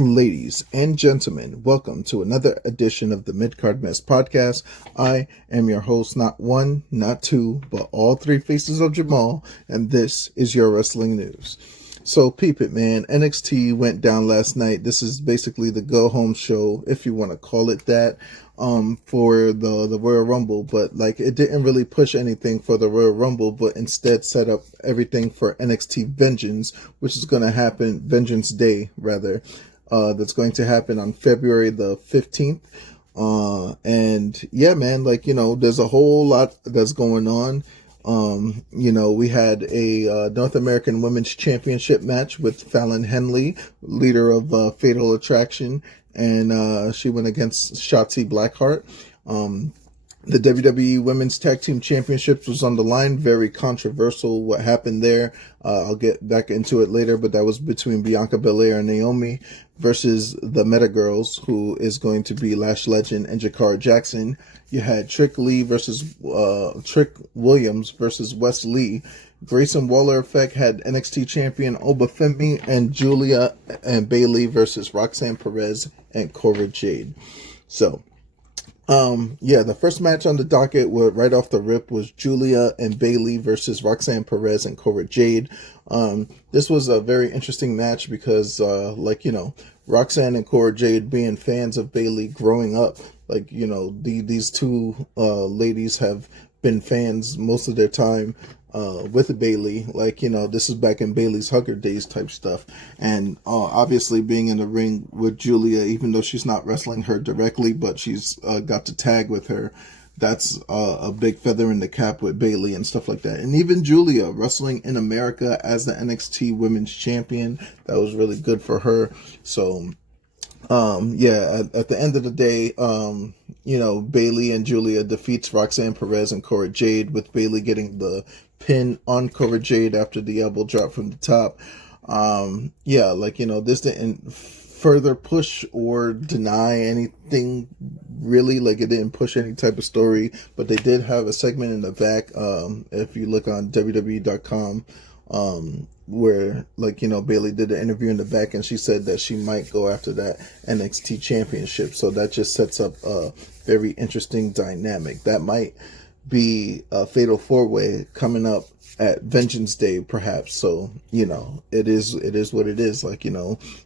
Ladies and gentlemen, welcome to another edition of the Midcard Mess Podcast. I am your host, not one, not two, but all three faces of Jamal, and this is your wrestling news. So, peep it, man. NXT went down last night. This is basically the go-home show, if you want to call it that, for the Royal Rumble. But, it didn't really push anything for the Royal Rumble, but instead set up everything for NXT Vengeance, which is going to happen, Vengeance Day, rather. That's going to happen on February the 15th. And yeah, man, there's a whole lot that's going on. We had a North American Women's Championship match with Fallon Henley, leader of Fatal Attraction, and she went against Shotzi Blackheart. The WWE Women's Tag Team Championships was on the line. Very controversial what happened there. I'll get back into it later, but that was between Bianca Belair and Naomi versus the Meta Girls, who is going to be Lash Legend and Jakara Jackson. You had Trick Williams versus Wes Lee. Grayson Waller Effect had NXT champion Obafemi and Julia and Bayley versus Roxanne Perez and Cora Jade. So, the first match on the docket right off the rip was Julia and Bayley versus Roxanne Perez and Cora Jade. This was a very interesting match because, Roxanne and Cora Jade being fans of Bayley growing up, these two ladies have been fans most of their time with Bayley. This is back in Bayley's Hugger days type stuff. And obviously being in the ring with Julia, even though she's not wrestling her directly, but she's got to tag with her, that's a big feather in the cap with Bayley and stuff like that. And even Julia wrestling in America as the NXT Women's Champion, that was really good for her. So at the end of the day, Bayley and Julia defeats Roxanne Perez and Cora Jade, with Bayley getting the pin on Cora Jade after the elbow drop from the top. This didn't further push or deny anything really. It didn't push any type of story, but they did have a segment in the back. If you look on WWE.com, where Bayley did an interview in the back, and she said that she might go after that NXT championship. So that just sets up a very interesting dynamic. That might be a fatal four-way coming up at Vengeance Day, perhaps. So, it is what it is.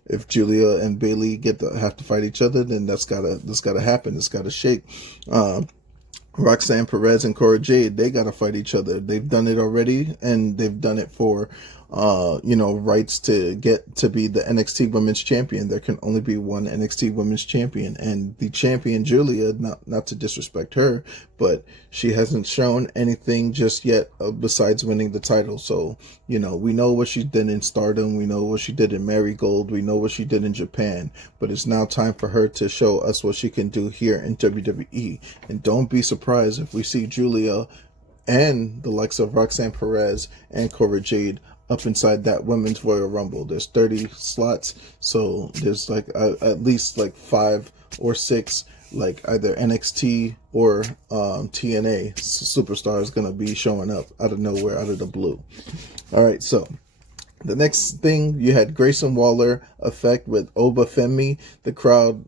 If Julia and Bayley have to fight each other, then that's gotta happen. It's gotta shake. Roxanne Perez and Cora Jade, they gotta fight each other. They've done it already, and they've done it for rights to get to be the NXT Women's Champion. There can only be one NXT Women's Champion, and the champion, Julia, not to disrespect her, but she hasn't shown anything just yet besides winning the title. So, we know what she did in Stardom, we know what she did in Marigold, we know what she did in Japan, but it's now time for her to show us what she can do here in WWE. And don't be surprised if we see Julia and the likes of Roxanne Perez and Cora Jade up inside that Women's Royal Rumble. There's 30 slots, so there's at least 5 or 6 either NXT or TNA superstars gonna be showing up out of nowhere, out of the blue. All right, so the next thing, you had Grayson Waller Effect with Obafemi. The crowd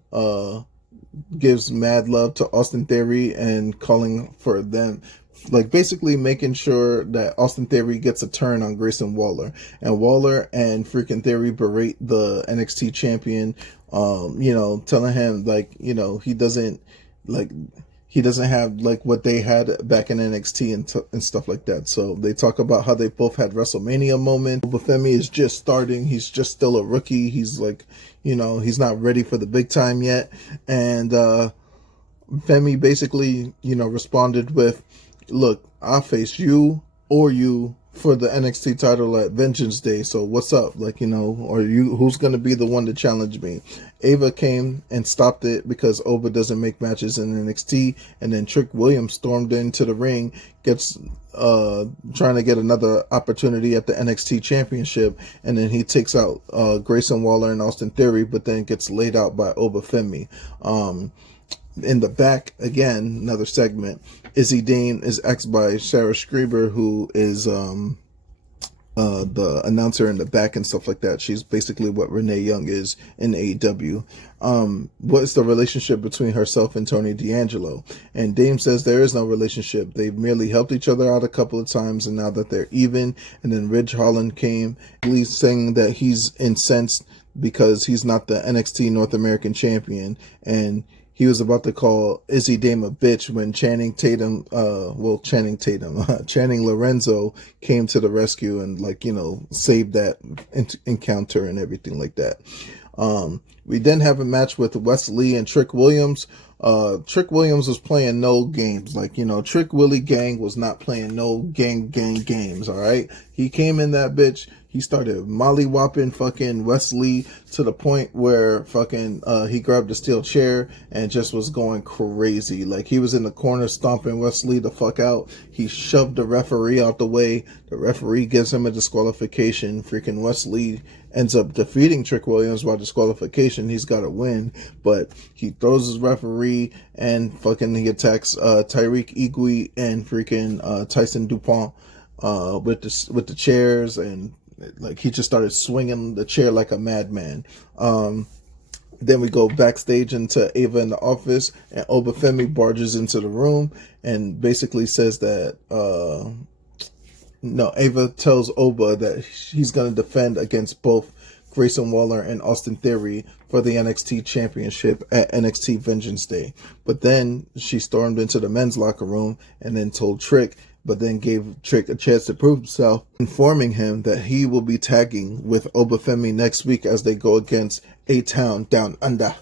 gives mad love to Austin Theory and calling for them, basically making sure that Austin Theory gets a turn on Grayson Waller. And Waller and freaking Theory berate the NXT champion, telling him, he doesn't have what they had back in NXT and stuff like that. So they talk about how they both had WrestleMania moments. Obafemi is just starting. He's just still a rookie. He's he's not ready for the big time yet. And Femi basically, responded with, "Look, I'll face you or you for the NXT title at Vengeance Day. So what's up? Who's going to be the one to challenge me?" Ava came and stopped it because Oba doesn't make matches in NXT. And then Trick Williams stormed into the ring, gets trying to get another opportunity at the NXT championship. And then he takes out Grayson Waller and Austin Theory, but then gets laid out by Obafemi. In the back, again, another segment, Izzy Dane is ex by Sarah Schreiber, who is the announcer in the back and stuff like that. She's basically what Renee Young is in AEW. What is the relationship between herself and Tony D'Angelo? And Dame says there is no relationship. They've merely helped each other out a couple of times, and now that they're even. And then Ridge Holland came, he's saying that he's incensed because he's not the NXT North American champion, and he was about to call Izzy Dame a bitch when Channing Lorenzo came to the rescue and, like, you know, saved that encounter and everything like that. We then have a match with Wes Lee and Trick Williams. Trick Williams was playing no games. Like, you know, Trick Willie Gang was not playing no gang games, all right? He came in that bitch. He started mollywhopping fucking Wes Lee to the point where fucking he grabbed a steel chair and just was going crazy. Like, he was in the corner stomping Wes Lee the fuck out. He shoved the referee out the way. The referee gives him a disqualification. Freaking Wes Lee ends up defeating Trick Williams by disqualification. He's got to win, but he throws his referee and fucking he attacks Tyreek Igwe and freaking Tyson Dupont with the chairs, and like he just started swinging the chair like a madman. Then we go backstage into Ava in the office, and Obafemi barges into the room and basically says that Ava tells Oba that he's going to defend against both Grayson Waller and Austin Theory for the NXT Championship at NXT Vengeance Day. But then she stormed into the men's locker room and then told Trick, but then gave Trick a chance to prove himself, informing him that he will be tagging with Obafemi next week as they go against A-Town Down Under.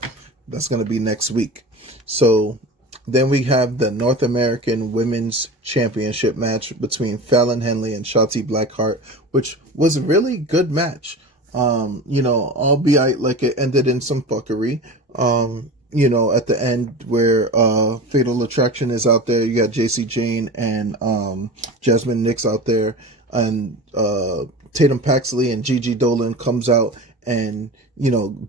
That's going to be next week. So then we have the North American Women's Championship match between Fallon Henley and Shotzi Blackheart, which was a really good match. Albeit like it ended in some fuckery. At the end where Fatal Attraction is out there, you got JC Jane and Jasmine Nix out there, and Tatum Paxley and Gigi Dolan comes out and,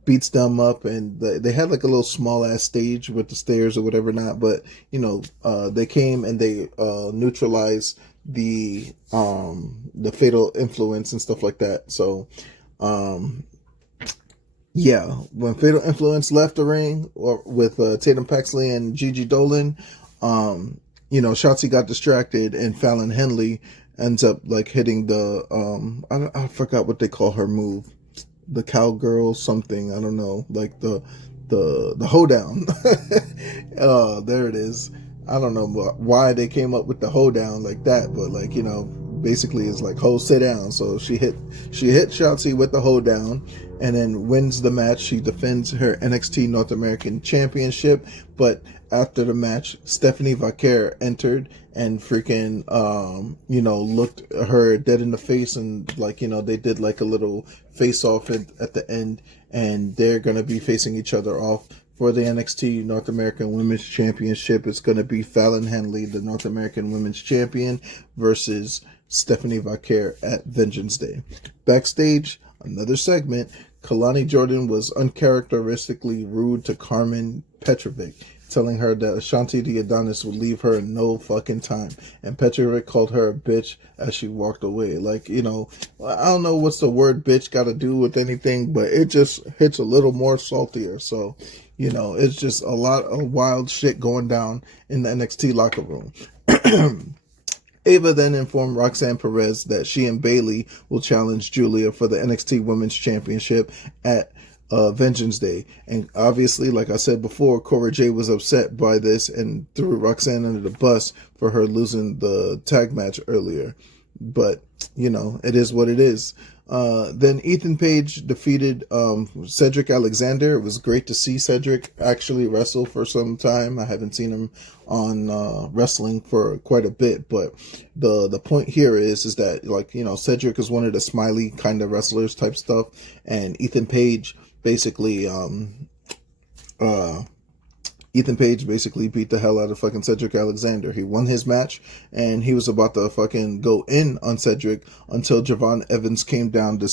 beats them up, and they had like a little small ass stage with the stairs or whatever not, but they came and they neutralized the Fatal Influence and stuff like that. So when Fatal Influence left the ring with Tatum Paxley and Gigi Dolan, Shotzi got distracted, and Fallon Henley ends up like hitting the I forgot what they call her move, the cowgirl something, I don't know, like the hoedown. There it is. I don't know why they came up with the hoedown like that, but basically it's like, ho, sit down. So she hit Shotzi with the hoedown and then wins the match. She defends her NXT North American Championship, but after the match, Stephanie Vaquer entered and freaking looked her dead in the face, and they did like a little face off at the end, and they're gonna be facing each other off for the NXT North American Women's Championship. It's going to be Fallon Henley, the North American Women's Champion, versus Stephanie Vaquer at Vengeance Day. Backstage, another segment, Kalani Jordan was uncharacteristically rude to Carmen Petrovic, telling her that Ashanti the Adonis would leave her in no fucking time. And Petrovic called her a bitch as she walked away. I don't know what's the word bitch got to do with anything, but it just hits a little more saltier. So, it's just a lot of wild shit going down in the NXT locker room. Ava then informed Roxanne Perez that she and Bayley will challenge Julia for the NXT Women's Championship at Vengeance Day. And obviously, like I said before, Cora Jade was upset by this and threw Roxanne under the bus for her losing the tag match earlier. But, it is what it is. Then Ethan Page defeated Cedric Alexander. It was great to see Cedric actually wrestle for some time. I haven't seen him on wrestling for quite a bit, but the point here is that Cedric is one of the smiley kind of wrestlers type stuff, and Ethan Page basically Ethan Page basically beat the hell out of fucking Cedric Alexander. He won his match, and he was about to fucking go in on Cedric until Javon Evans came down to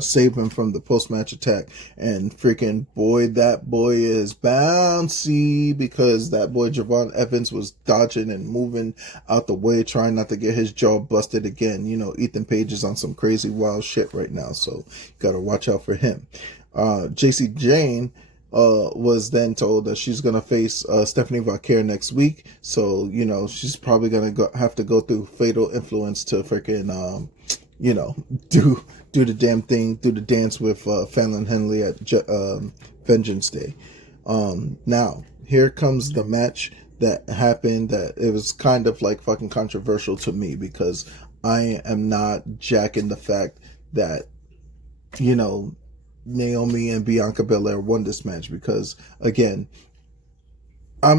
save him from the post-match attack. And freaking boy, that boy is bouncy, because that boy Javon Evans was dodging and moving out the way, trying not to get his jaw busted again. You know, Ethan Page is on some crazy wild shit right now, so you gotta watch out for him. JC Jane was then told that she's going to face Stephanie Vauquer next week. So, you know, she's probably going to have to go through Fatal Influence to freaking, you know, do the damn thing, do the dance with Fallon Henley at Vengeance Day. Now, here comes the match that happened that it was kind of like fucking controversial to me, because I am not jacking the fact that, you know, Naomi and Bianca Belair won this match, because again, I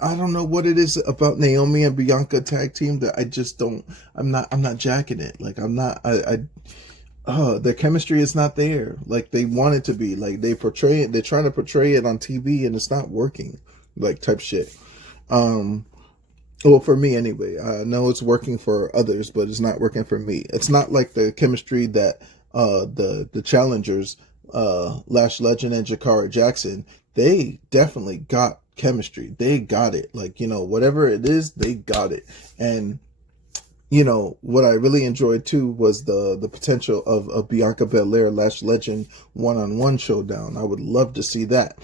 don't know what it is about Naomi and Bianca tag team that I just don't, I'm not jacking it. Like, I'm not, their chemistry is not there like they want it to be. Like, they're trying to portray it on TV and it's not working, like, type shit. Well, for me anyway. I know it's working for others, but it's not working for me. It's not like the chemistry that the challengers, Lash Legend and Jakara Jackson, they definitely got chemistry. They got it. Like, you know, whatever it is, they got it. And, you know, what I really enjoyed too was the potential of a Bianca Belair Lash Legend one-on-one showdown. I would love to see that.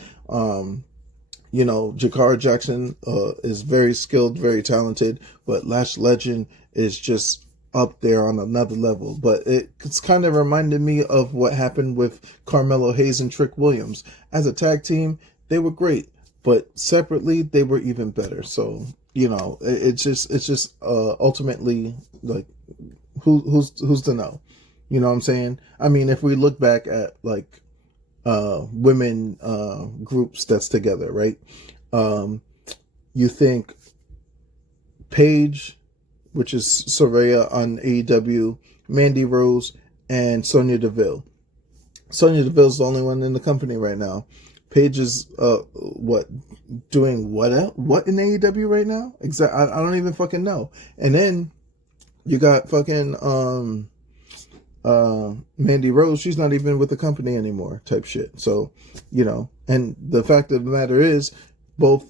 You know, Jakara Jackson is very skilled, very talented, but Lash Legend is just up there on another level. But it's kind of reminded me of what happened with Carmelo Hayes and Trick Williams. As a tag team, they were great, but separately they were even better. So, you know, it's just ultimately, like, who's to know? You know what I'm saying? I mean, if we look back at like women groups that's together, right? You think Paige, which is Saraya on AEW, Mandy Rose, and Sonya Deville. Sonya Deville's the only one in the company right now. Paige is doing what in AEW right now? I don't even fucking know. And then you got fucking Mandy Rose. She's not even with the company anymore, type shit. So, you know, and the fact of the matter is, both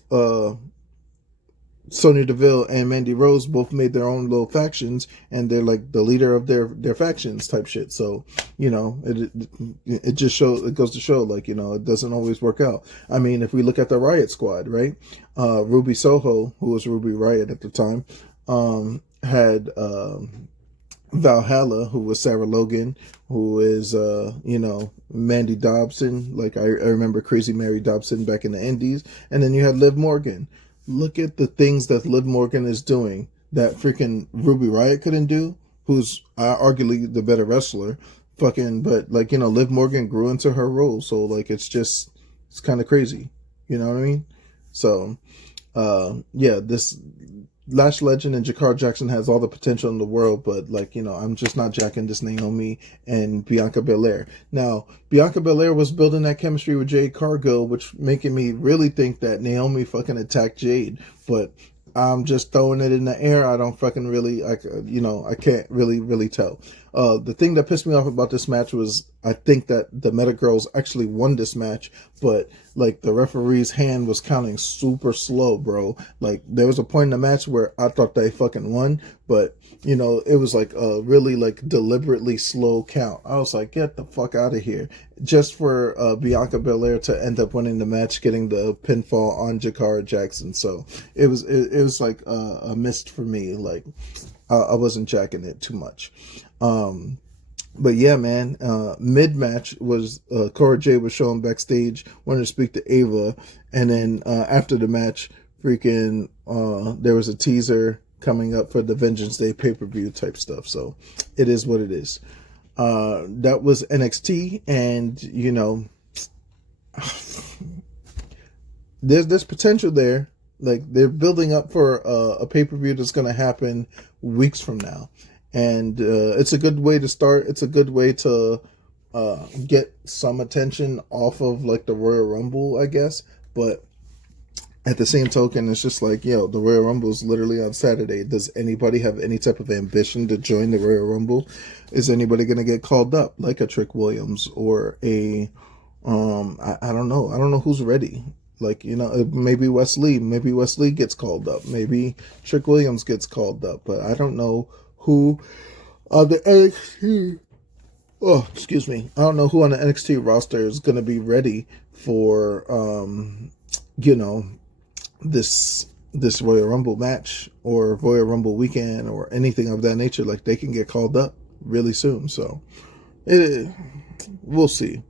Sonya Deville and Mandy Rose both made their own little factions, and they're like the leader of their factions, type shit. So, you know, it just shows, it goes to show, like, you know, it doesn't always work out. I mean, if we look at the Riot Squad, right? Ruby Soho, who was Ruby Riot at the time, had Valhalla, who was Sarah Logan, who is you know, Mandy Dobson. Like, I remember Crazy Mary Dobson back in the Indies. And then you had Liv Morgan. Look at the things that Liv Morgan is doing that freaking Ruby Riot couldn't do, who's arguably the better wrestler. Fucking, but, like, you know, Liv Morgan grew into her role. So, like, it's kind of crazy. You know what I mean? So, yeah, this Lash Legend and Jakara Jackson has all the potential in the world, but, like, you know, I'm just not jacking this Naomi and Bianca Belair. Now, Bianca Belair was building that chemistry with Jade Cargill, which making me really think that Naomi fucking attacked Jade, but I'm just throwing it in the air. I don't fucking really, I can't really tell. The thing that pissed me off about this match was, I think that the Meta Girls actually won this match, but, like, the referee's hand was counting super slow, bro. Like, there was a point in the match where I thought they fucking won, but, you know, it was like a really, like, deliberately slow count. I was like, get the fuck out of here. Just for Bianca Belair to end up winning the match, getting the pinfall on Jakara Jackson. So it was like a mist for me. Like, I wasn't jacking it too much. But yeah, man, mid-match was Cora Jade was showing backstage, wanted to speak to Ava, and then after the match, freaking there was a teaser coming up for the Vengeance Day pay-per-view type stuff. So it is what it is. That was NXT, and, you know, there's potential there. Like, they're building up for a pay-per-view that's going to happen weeks from now. And it's a good way to start. It's a good way to get some attention off of, like, the Royal Rumble, I guess. But at the same token, it's just like, yo, the Royal Rumble is literally on Saturday. Does anybody have any type of ambition to join the Royal Rumble? Is anybody going to get called up like a Trick Williams or a, I don't know. I don't know who's ready. Like, maybe Wesley gets called up. Maybe Trick Williams gets called up, but I don't know who the NXT. Oh, excuse me. I don't know who on the NXT roster is going to be ready for, this Royal Rumble match or Royal Rumble weekend or anything of that nature. Like, they can get called up really soon. So we'll see.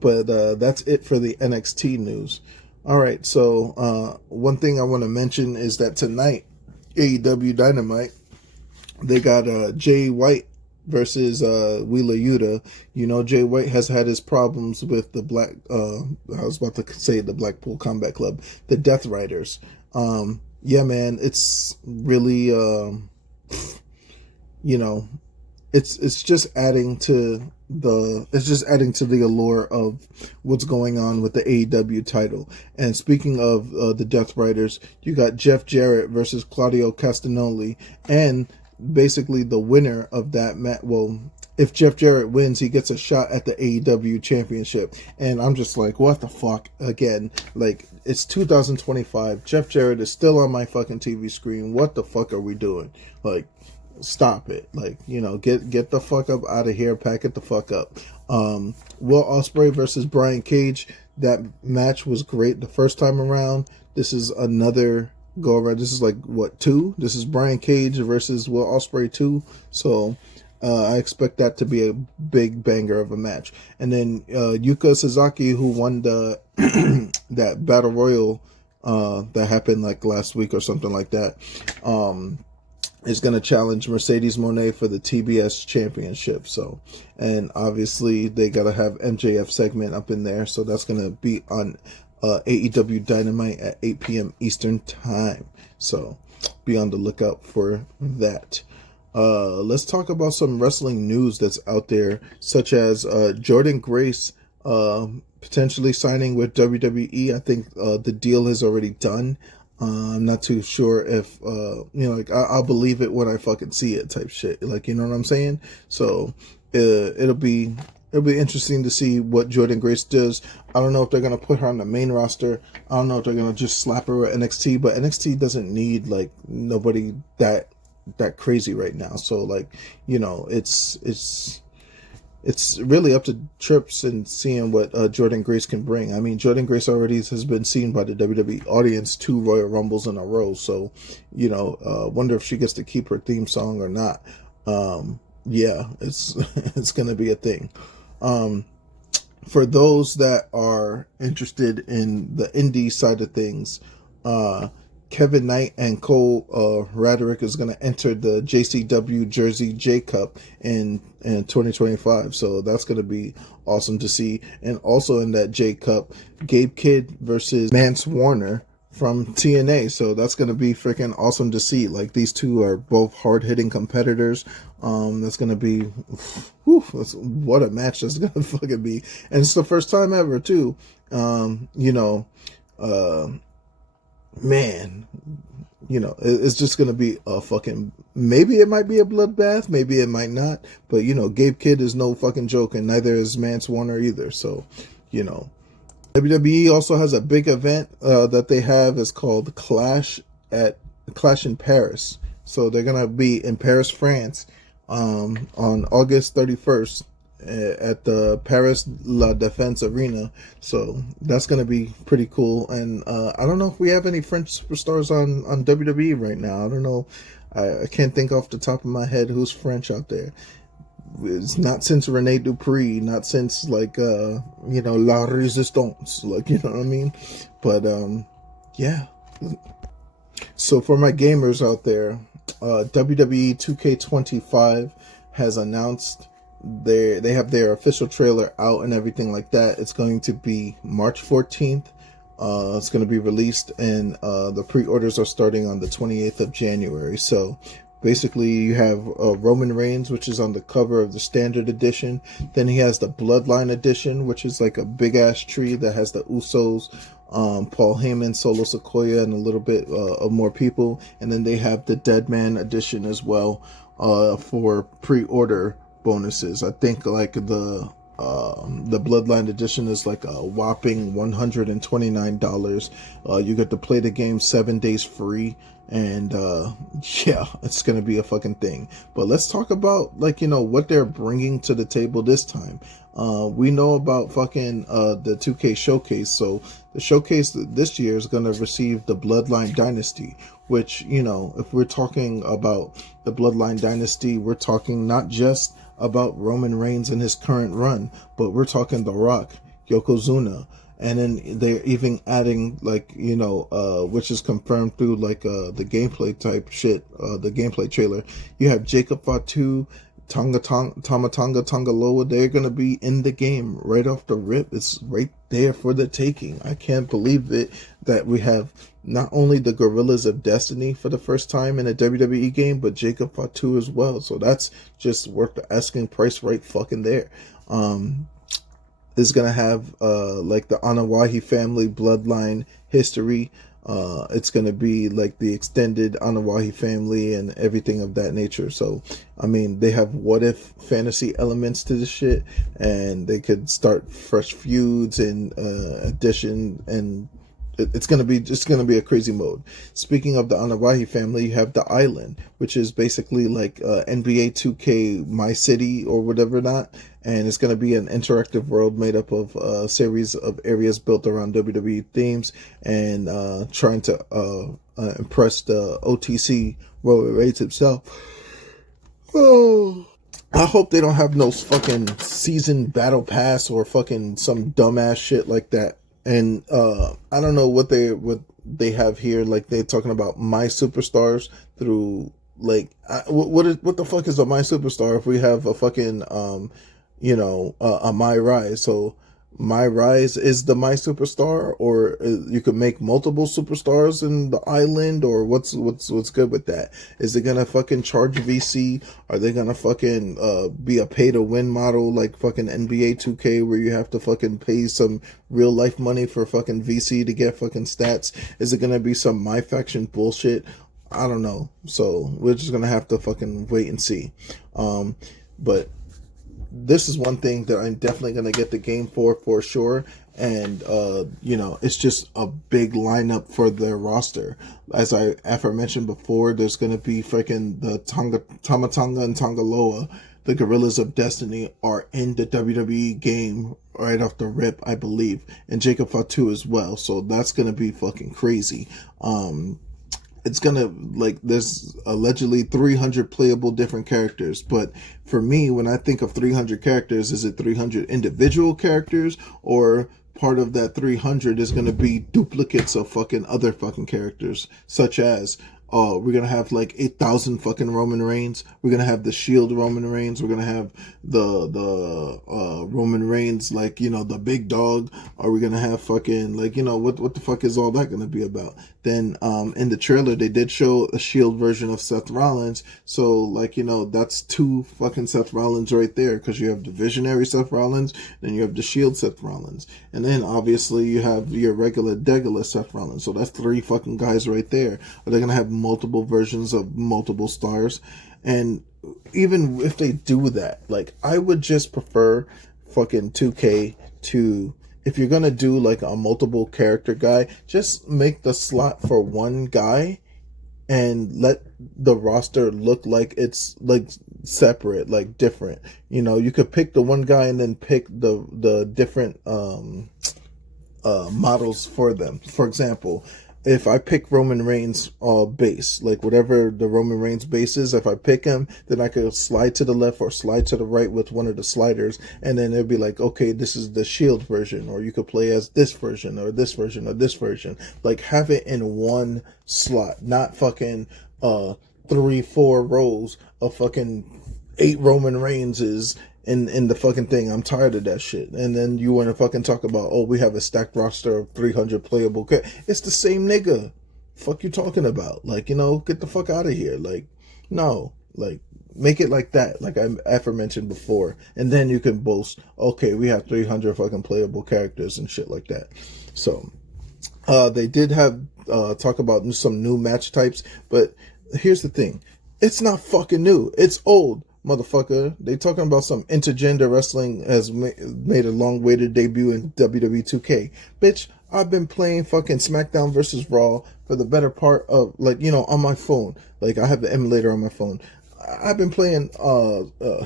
But that's it for the NXT news. All right. So one thing I want to mention is that tonight, AEW Dynamite, they got Jay White versus Wheeler Yuta. Jay White has had his problems with the I was about to say the Blackpool Combat Club, the Death Riders. Yeah, man, it's really, it's just adding to the allure of what's going on with the AEW title. And speaking of the Death Riders, you got Jeff Jarrett versus Claudio Castagnoli, and basically the winner of that match. Well, if Jeff Jarrett wins, he gets a shot at the AEW championship. And I'm just like, what the fuck? Again, like, it's 2025. Jeff Jarrett is still on my fucking TV screen. What the fuck are we doing? Like, stop it. Like, get the fuck up out of here. Pack it the fuck up. Will Ospreay versus Brian Cage. That match was great the first time around. This is another go around. This is like, what, 2? This is Brian Cage versus Will Ospreay 2. So I expect that to be a big banger of a match. And then Yuka Sasaki, who won the that battle royal that happened like last week or something like that, is going to challenge Mercedes Moné for the TBS championship. So, and obviously they got to have MJF segment up in there. So that's going to be on AEW Dynamite at 8 p.m. Eastern Time. So be on the lookout for that. Let's talk about some wrestling news that's out there, such as Jordynne Grace potentially signing with WWE. I think the deal is already done. I'm not too sure if, I'll believe it when I fucking see it type shit. Like, you know what I'm saying? So it'll be interesting to see what Jordynne Grace does. I don't know if they're going to put her on the main roster. I don't know if they're going to just slap her with NXT, but NXT doesn't need, like, nobody that crazy right now. So, like, it's really up to Trips and seeing what Jordynne Grace can bring. I mean, Jordynne Grace already has been seen by the WWE audience 2 Royal Rumbles in a row. So, wonder if she gets to keep her theme song or not. Yeah, it's it's gonna be a thing. For those that are interested in the indie side of things, Kevin Knight and Cole Radrick is going to enter the JCW Jersey J Cup in 2025. So that's going to be awesome to see. And also in that J Cup, Gabe Kidd versus Mance Warner from TNA. So that's going to be freaking awesome to see. Like, these two are both hard-hitting competitors. That's going to be, what a match that's going to fucking be. And it's the first time ever too. Man, it's just going to be a fucking, maybe it might be a bloodbath, maybe it might not, but Gabe Kidd is no fucking joke, and neither is Mance Warner either. So, WWE also has a big event that they have. Is called Clash in Paris. So they're going to be in Paris, France, on August 31st. At the Paris La Défense Arena. So that's going to be pretty cool. And I don't know if we have any French superstars on WWE right now. I don't know. I can't think off the top of my head who's French out there. It's not since Rene Dupree, not since like La Resistance, like, you know what I mean? But yeah. So for my gamers out there, WWE 2K25 has announced they have their official trailer out and everything like that. It's going to be March 14th. It's going to be released, and the pre-orders are starting on the 28th of January. So basically you have Roman Reigns, which is on the cover of the standard edition. Then he has the Bloodline edition, which is like a big ass tree that has the Usos Paul Heyman, Solo Sequoia, and a little bit of more people. And then they have the Deadman edition as well for pre-order bonuses. I think like the Bloodline edition is like a whopping $129. You get to play the game 7 days free, and yeah, it's gonna be a fucking thing. But let's talk about like what they're bringing to the table this time. We know about fucking the 2K showcase. So the showcase this year is gonna receive the Bloodline Dynasty, which if we're talking about the Bloodline Dynasty, we're talking not just about Roman Reigns and his current run, but we're talking The Rock, Yokozuna, and then they're even adding like which is confirmed through like the gameplay type shit, the gameplay trailer. You have Jacob Fatu, Tamatanga Tangaloa. They're gonna be in the game right off the rip. It's right there for the taking. I can't believe it that we have not only the Gorillas of Destiny for the first time in a WWE game, but Jacob Fatu as well. So that's just worth the asking price right fucking there. Is gonna have like the Anawahi family bloodline history. It's gonna be like the extended Anawahi family and everything of that nature. So I mean, they have what if fantasy elements to this shit, and they could start fresh feuds and addition, and it's gonna be a crazy mode. Speaking of the Anawahi family, you have the Island, which is basically like NBA 2K My City or whatever not, and it's gonna be an interactive world made up of a series of areas built around WWE themes and trying to impress the OTC Roman Reigns himself. Oh, I hope they don't have no fucking season battle pass or fucking some dumbass shit like that. And I don't know what they have here. Like they're talking about My Superstars through like what the fuck is a My Superstar if we have a fucking a My Rise? So My Rise is the My Superstar, or you could make multiple superstars in the island, or what's good with that? Is it gonna fucking charge VC? Are they gonna fucking be a pay to win model like fucking NBA 2K where you have to fucking pay some real life money for fucking VC to get fucking stats? Is it gonna be some My Faction bullshit? I don't know. So we're just gonna have to fucking wait and see. But this is one thing that I'm definitely going to get the game for sure. And, it's just a big lineup for their roster. As I aforementioned before, there's going to be freaking the Tamatanga and Tangaloa. The Gorillas of Destiny are in the WWE game right off the rip, I believe. And Jacob Fatu as well. So that's going to be fucking crazy. It's gonna, like, there's allegedly 300 playable different characters, but for me, when I think of 300 characters, is it 300 individual characters, or part of that 300 is gonna be duplicates of fucking other fucking characters, such as we're gonna have like 8,000 fucking Roman Reigns. We're gonna have the Shield Roman Reigns. We're gonna have the Roman Reigns, like, the big dog. Are we gonna have fucking like, what the fuck is all that gonna be about? Then in the trailer they did show a Shield version of Seth Rollins. So like, that's two fucking Seth Rollins right there, because you have the Visionary Seth Rollins, then you have the Shield Seth Rollins, and then obviously you have your regular degular Seth Rollins. So that's three fucking guys right there. Are they gonna have multiple versions of multiple stars? And even if they do that, like, I would just prefer fucking 2K to, if you're gonna do like a multiple character guy, just make the slot for one guy and let the roster look like it's like separate, like different. You could pick the one guy and then pick the different models for them. For example, if I pick Roman Reigns base, like whatever the Roman Reigns base is, if I pick him, then I could slide to the left or slide to the right with one of the sliders, and then it'd be like, okay, this is the Shield version, or you could play as this version or this version or this version. Like, have it in one slot, not fucking 3-4 rows of fucking 8 Roman Reigns in the fucking thing. I'm tired of that shit. And then you want to fucking talk about, oh, we have a stacked roster of 300 playable. It's the same nigga. Fuck you talking about? Like, get the fuck out of here. Like, no. Like, make it like that, like I aforementioned before. And then you can boast, okay, we have 300 fucking playable characters and shit like that. So, They did have talk about some new match types, but here's the thing: it's not fucking new. It's old, motherfucker. They talking about some intergender wrestling has made a long-awaited debut in WWE 2K. Bitch, I've been playing fucking SmackDown versus Raw for the better part of, like, on my phone. Like, I have the emulator on my phone. I've been playing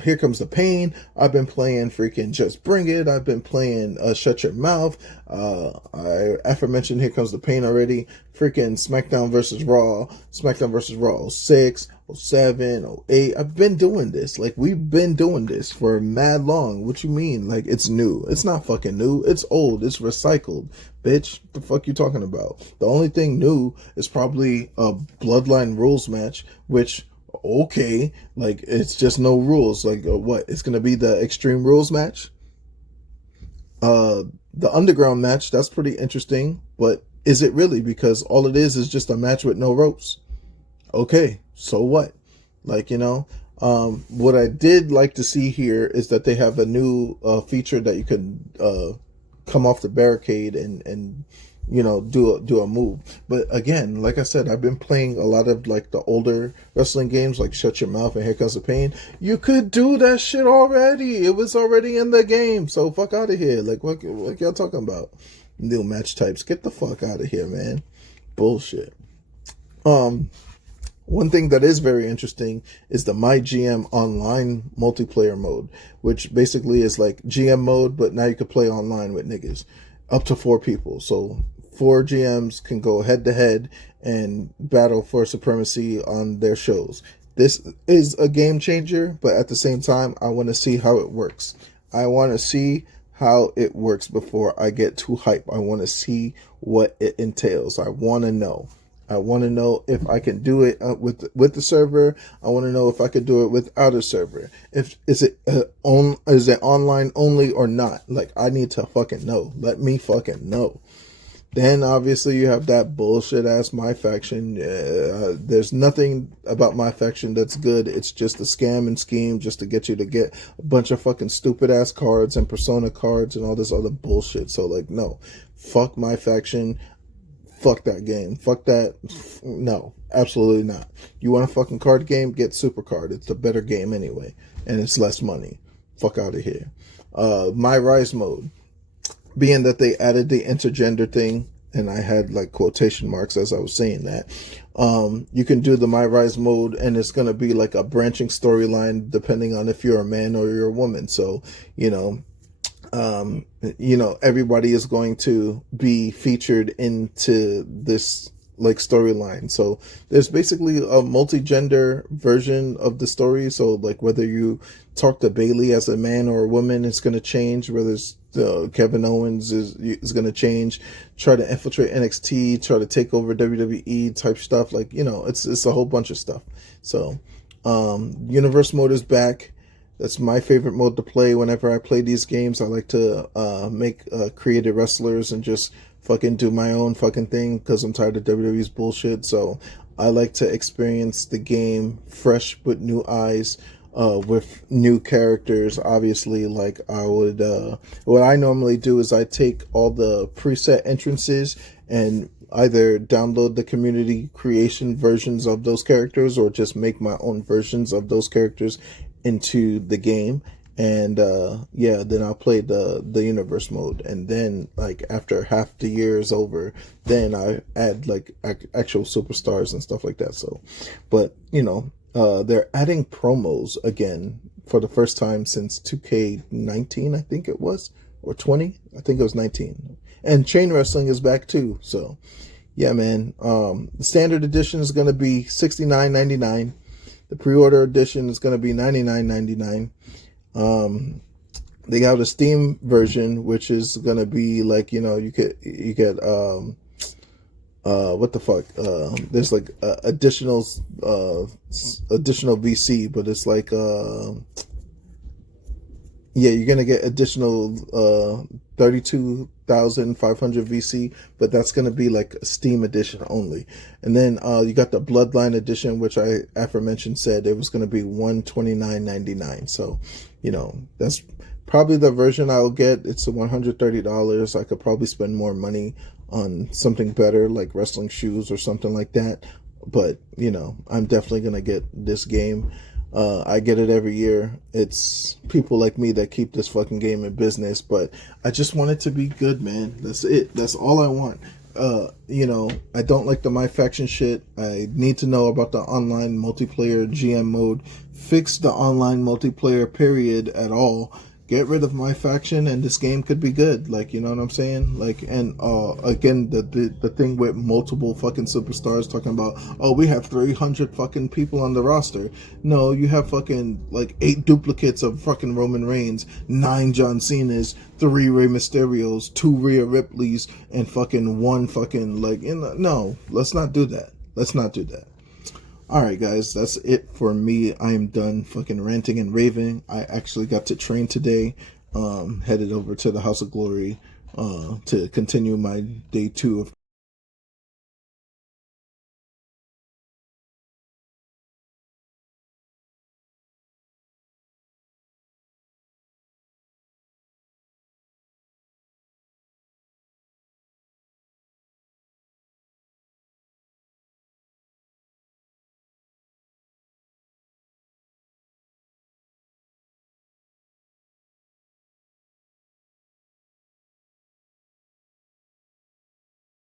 Here Comes the Pain. I've been playing freaking Just Bring It. I've been playing Shut Your Mouth. I aforementioned Here Comes the Pain already. Freaking SmackDown versus Raw. SmackDown versus Raw 06, 07, 08. I've been doing this. Like, we've been doing this for mad long. What you mean? Like, it's new. It's not fucking new. It's old. It's recycled. Bitch, the fuck you talking about? The only thing new is probably a Bloodline Rules match, which... okay, like, it's just no rules. Like, what? It's gonna be the Extreme Rules match. The Underground match, that's pretty interesting, but is it really? Because all it is just a match with no ropes. Okay, so what? Like, what I did like to see here is that they have a new feature that you can come off the barricade and do a move. But again, like I said, I've been playing a lot of like the older wrestling games like Shut Your Mouth and Here Comes the Pain. You could do that shit already. It was already in the game. So fuck out of here. Like, what y'all talking about? New match types. Get the fuck out of here, man. Bullshit. One thing that is very interesting is the My GM online multiplayer mode, which basically is like GM mode, but now you can play online with niggas. Up to 4 people. So 4 GMs can go head to head and battle for supremacy on their shows. This is a game changer, but at the same time, I want to see how it works. I want to see how it works before I get too hype. I want to see what it entails. I want to know. I want to know if I can do it with the server. I want to know if I could do it without a server. Is it online only or not? Like, I need to fucking know. Let me fucking know. Then obviously you have that bullshit ass My Faction. There's nothing about My Faction that's good. It's just a scam and scheme just to get you to get a bunch of fucking stupid ass cards and persona cards and all this other bullshit. So like, no, fuck My Faction. Fuck that game. Fuck that. No, absolutely not. You want a fucking card game? Get Supercard. It's a better game anyway. And it's less money. Fuck out of here. My Rise mode. Being that they added the intergender thing, and I had like quotation marks as I was saying that, you can do the My Rise mode, and it's going to be like a branching storyline depending on if you're a man or you're a woman. So, everybody is going to be featured into this like storyline. So there's basically a multi-gender version of the story. So like whether you talk to Bailey as a man or a woman, it's going to change. Whether it's Kevin Owens is going to change. Try to infiltrate NXT, try to take over WWE type stuff. Like, it's a whole bunch of stuff. So Universe mode is back. That's my favorite mode to play whenever I play these games. I like to make creative wrestlers and just fucking do my own fucking thing because I'm tired of WWE's bullshit. So I like to experience the game fresh with new eyes, with new characters. Obviously, like I would, what I normally do is I take all the preset entrances and either download the community creation versions of those characters or just make my own versions of those characters into the game, and then I'll play the universe mode, and then like after half the year is over, then I add like actual superstars and stuff like that. So, but they're adding promos again for the first time since 2K19, I think it was, or 20, I think it was 19, and chain wrestling is back too. So yeah, man, the standard edition is going to be $69.99. The pre-order edition is going to be $99.99. They have the Steam version, which is going to be like, you get what the fuck? There's like additional VC, but it's like you're gonna get additional 32,500 VC, but that's gonna be like a Steam edition only. And then you got the Bloodline edition, which I aforementioned said it was gonna be $129.99. So that's Probably the version I'll get, it's $130. I could probably spend more money on something better like wrestling shoes or something like that. But, you know, I'm definitely going to get this game. I get it every year. It's people like me that keep this fucking game in business, but I just want it to be good, man. That's it. That's all I want. You know, I don't like the My Faction shit. I need to know about the online multiplayer GM mode. Fix the online multiplayer period at all. Get rid of My Faction and this game could be good. Like, you know what I'm saying? Like, and again, the thing with multiple fucking superstars talking about, oh, we have 300 fucking people on the roster. No, you have fucking like 8 duplicates of fucking Roman Reigns, 9 John Cena's, 3 Rey Mysterios, 2 Rhea Ripley's, and fucking 1 fucking like, no, let's not do that. Let's not do that. Alright guys, that's it for me. I am done fucking ranting and raving. I actually got to train today. Headed over to the House of Glory to continue my day 2 of